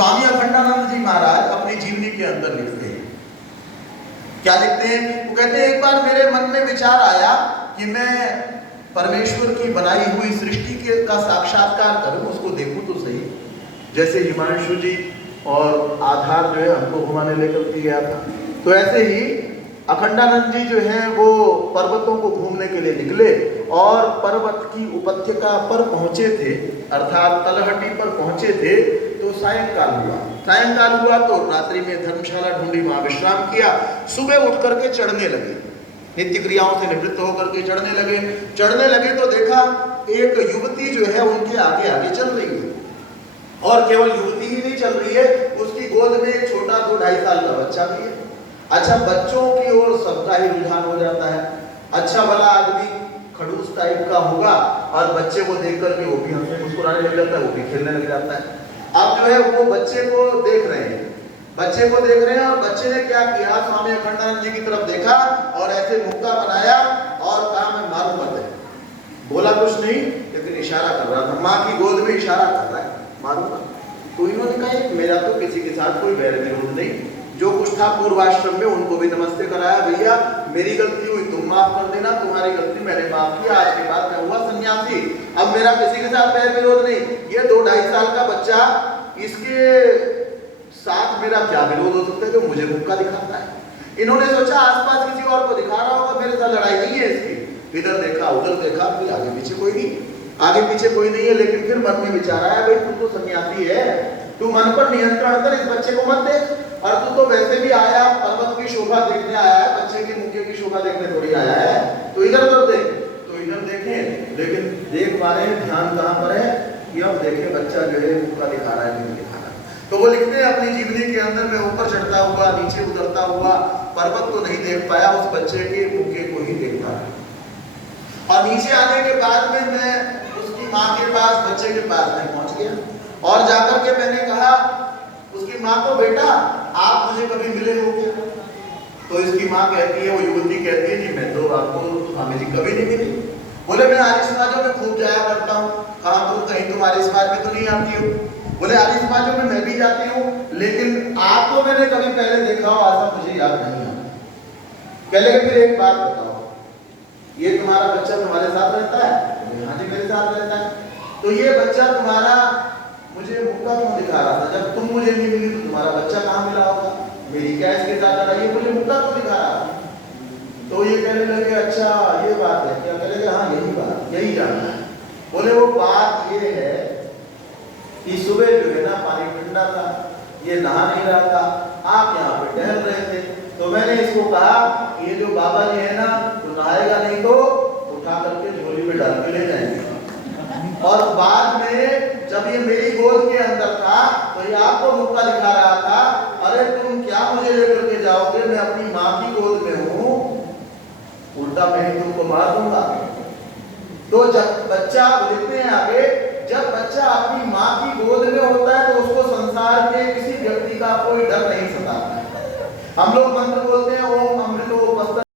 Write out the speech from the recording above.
स्वामी अखंडानंद जी महाराज अपनी जीवनी के अंदर लिखते हैं, क्या लिखते हैं? वो कहते हैं एक बार मेरे मन में विचार आया कि मैं परमेश्वर की बनाई हुई सृष्टि के का साक्षात्कार करूं, उसको देखूं तो सही। जैसे हिमांशु जी और आधार जो है हमको घुमाने लेकर के गया था, तो ऐसे ही अखंडानंद जी जो हैं वो पर्वतों को घूमने के लिए निकले और पर्वत की उपत्यका पर पहुंचे थे, अर्थात तलहटी पर पहुंचे थे। तो सायंकाल हुआ तो रात्रि में धर्मशाला ढूंढी, वहां विश्राम किया। सुबह उठ करके चढ़ने लगे, नित्य क्रियाओं से निवृत्त होकर के चढ़ने लगे तो देखा एक युवती जो है उनके आगे आगे चल रही है, और केवल युवती ही नहीं चल रही है, उसकी गोद में एक छोटा 2-2.5 साल का बच्चा भी है। अच्छा, बच्चों की ओर सबका ही रुझान हो जाता है। अच्छा भला आदमी खड़ूस टाइप का होगा और बच्चे को देख करके वो भी हंसने मुस्कुराने लग जाता है, वो भी खेलने लग जाता है। अब जो है वो बच्चे को देख रहे हैं और बच्चे ने क्या किया, स्वामी अखंडानंद जी की तरफ देखा और ऐसे मुक्का बनाया और कहा मैं मारूं मत। बोला कुछ नहीं, लेकिन इशारा कर रहा था, माँ की गोद में इशारा कर रहा है मारूंगा। तो इन्होंने कहा मेरा तो किसी के साथ कोई बैर विरोध नहीं, जो कुछ था पूर्वाश्रम में उनको भी नमस्ते कराया, भैया मेरी गलती हुई तुम माफ कर देना, तुम्हारी गलती मैंने माफ किया, आज के बाद मैं हुआ सन्यासी, अब मेरा किसी के साथ बैर विरोध नहीं। ये 2-2.5 साल का बच्चा, इसके साथ मेरा क्या विरोध हो सकता है जो मुझे मुक्का दिखाता है। इन्होंने सोचा आसपास किसी और को दिखा रहा होगा, मेरे साथ लड़ाई नहीं है इसकी। इधर देखा उधर देखा, फिर आगे पीछे कोई नहीं है, लेकिन फिर मन में विचार आया भाई तू तो सन्यासी है, तू मन पर नियंत्रण कर, इस बच्चे को मत देख, और तू तो वैसे भी आया पर्वत की शोभा देखने आया है, बच्चे के मुक्के की शोभा देखने थोड़ी आया है, तो इधर उधर देख। तो इधर देखे, लेकिन देख पा रहे हैं ध्यान कहाँ पर है कि अब देखे बच्चा जो है मुक्का दिखा रहा है नहीं दिखा रहा। तो वो लिखते हैं अपनी जीवनी के अंदर, मैं ऊपर चढ़ता हुआ नीचे उतरता हुआ पर्वत को नहीं देख पाया, उस बच्चे के मुक्के को ही देख पाया। और नीचे आने के बाद में मैं उसकी माँ के पास, बच्चे के पास में पहुंच गया और जाकर के मैंने कहा उसकी माँ को, बेटा आप मुझे कभी मिले हो क्या? तो इसकी माँ कहती है, वो युवती कहती है, जी मैं तो आपको स्वामी जी कभी नहीं मिली। बोले मैं आर्य समाजों में खूब जाया करता हूँ। कहाँ तुम कहीं तुम आर्य समाज में तो नहीं आती हो? बोले आर्य समाजों में मैं भी जाती हूँ, लेकिन आपको मैंने कभी पहले देखा हो ऐसा मुझे याद नहीं आता। कह लगे फिर एक बात बताओ, ये तुम्हारा बच्चा तुम्हारे साथ रहता है? हाँ जी मेरे साथ रहता है। तो ये बच्चा तुम्हारा मुझे मुक्का क्यों दिखा रहा था? जब तुम मुझे नहीं मिली तो तुम्हारा बच्चा कहाँ मिला होगा? मेरी क्या इसके साथ लड़ाई है, मुझे मुक्का क्यों दिखा रहा था? तो ये कहने लगे अच्छा ये बात है क्या? कहने लगे हाँ यही बात, यही जानना है। बोले वो बात ये है कि सुबह जो है ना पानी ठंडा था, ये नहा नहीं रहा था, आप यहाँ पे टहल रहे थे, तो मैंने इसको कहा ये जो बाबा जी है ना तो नहाएगा नहीं तो उठा करके झोली में डाल के ले जाएंगे। और बाद में जब ये मेरी गोद के अंदर था तो ये आपको मुक्का दिखा रहा था, अरे तुम क्या मुझे लेकर के जाओगे, मैं अपनी माँ की गोद में हूँ, उल्टा मैं ही तुमको मार दूंगा। तो जब बच्चा, लिखते हैं आगे, जब बच्चा अपनी माँ की गोद में होता है तो उसको संसार के किसी व्यक्ति का कोई डर नहीं सताता है। हम लोग मंत्र